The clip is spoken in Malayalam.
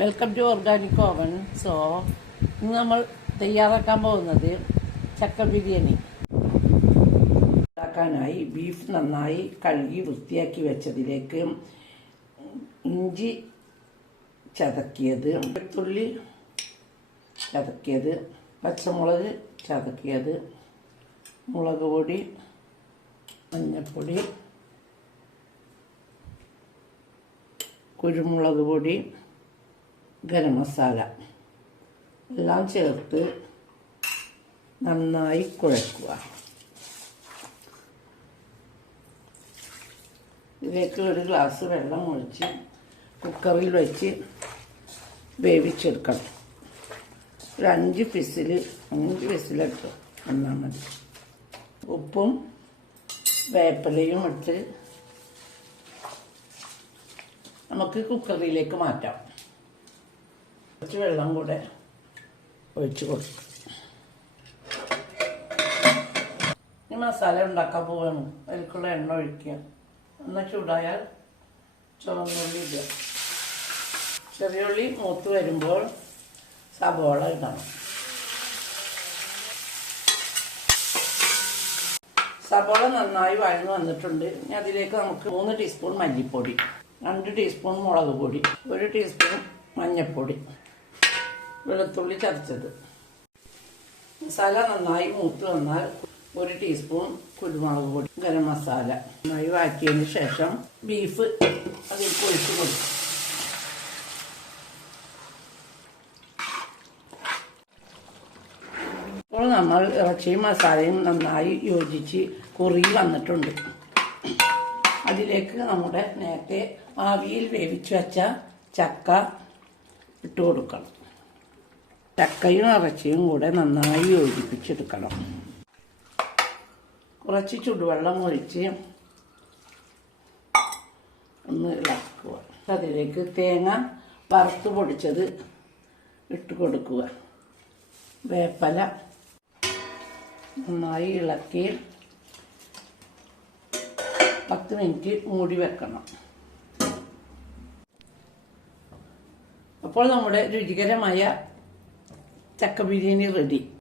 Welcome to organic oven. ഇന്ന് നമ്മൾ തയ്യാറാക്കാൻ പോകുന്നത് ചക്ക ബിരിയാണി. ഉണ്ടാക്കാനായി ബീഫ് നന്നായി കഴുകി വൃത്തിയാക്കി വെച്ചതിലേക്ക് ഇഞ്ചി ചതക്കിയത്, വെളുത്തുള്ളി ചതക്കിയത്, പച്ചമുളക് ചതക്കിയത്, മുളക് പൊടി, മഞ്ഞൾപ്പൊടി, കുരുമുളക് പൊടി, ഗരം മസാല എല്ലാം ചേർത്ത് നന്നായി കുഴക്കുക. ഇതിലേക്ക് ഒരു ഗ്ലാസ് വെള്ളം ഒഴിച്ച് കുക്കറിൽ വെച്ച് വേവിച്ചെടുക്കണം. ഒരു 5 വിസിലെടുത്ത് വന്നാൽ മതി. ഉപ്പും വേപ്പിലയും ഇട്ട് നമുക്ക് കുക്കറിലേക്ക് മാറ്റാം. കുറച്ച് വെള്ളം കൂടെ ഒഴിച്ച് കൊടുക്കും. ഈ മസാല ഉണ്ടാക്കാൻ പോവാണ്. അതിലേക്കുള്ള എണ്ണ ഒഴിക്കുക. എണ്ണ ചൂടായാൽ ചുവന്നുള്ളി ഇടുക. ചെറിയ ഉള്ളി മൂത്ത് വരുമ്പോൾ സബോള ഇടണം. സബോള നന്നായി വഴന്നു വന്നിട്ടുണ്ട്. ഇനി അതിലേക്ക് നമുക്ക് 3 ടീസ്പൂൺ മല്ലിപ്പൊടി, 2 ടീസ്പൂൺ മുളക് പൊടി, 1 ടീസ്പൂൺ മഞ്ഞൾപ്പൊടി, വെളുത്തുള്ളി ചതച്ചത്. മസാല നന്നായി മൂത്ത് വന്നാൽ 1 ടീസ്പൂൺ കുരുമുളക് പൊടി, ഗരം മസാല നന്നായി വഴറ്റിയതിന് ശേഷം ബീഫ് അതിൽ ഒഴിച്ച് കൊടുക്കും. ഇപ്പോൾ നമ്മൾ ഇറച്ചിയും മസാലയും നന്നായി യോജിച്ച് കുറുകി വന്നിട്ടുണ്ട്. അതിലേക്ക് നമ്മുടെ നേരത്തെ ആവിയിൽ വേവിച്ച് വെച്ച ചക്ക ഇട്ട് കൊടുക്കണം. ചക്കയും ഇറച്ചിയും കൂടെ നന്നായി യോജിപ്പിച്ചെടുക്കണം. കുറച്ച് ചുടുവെള്ളം ഒഴിച്ച് ഒന്ന് ഇളക്കുക. അതിലേക്ക് തേങ്ങ വറുത്ത് പൊടിച്ചത് ഇട്ട് കൊടുക്കുക. വേപ്പില നന്നായി ഇളക്കി 10 മിനിറ്റ് മൂടി വെക്കണം. അപ്പോൾ നമ്മുടെ രുചികരമായ ചക്ക ബിരിയാണി റെഡി.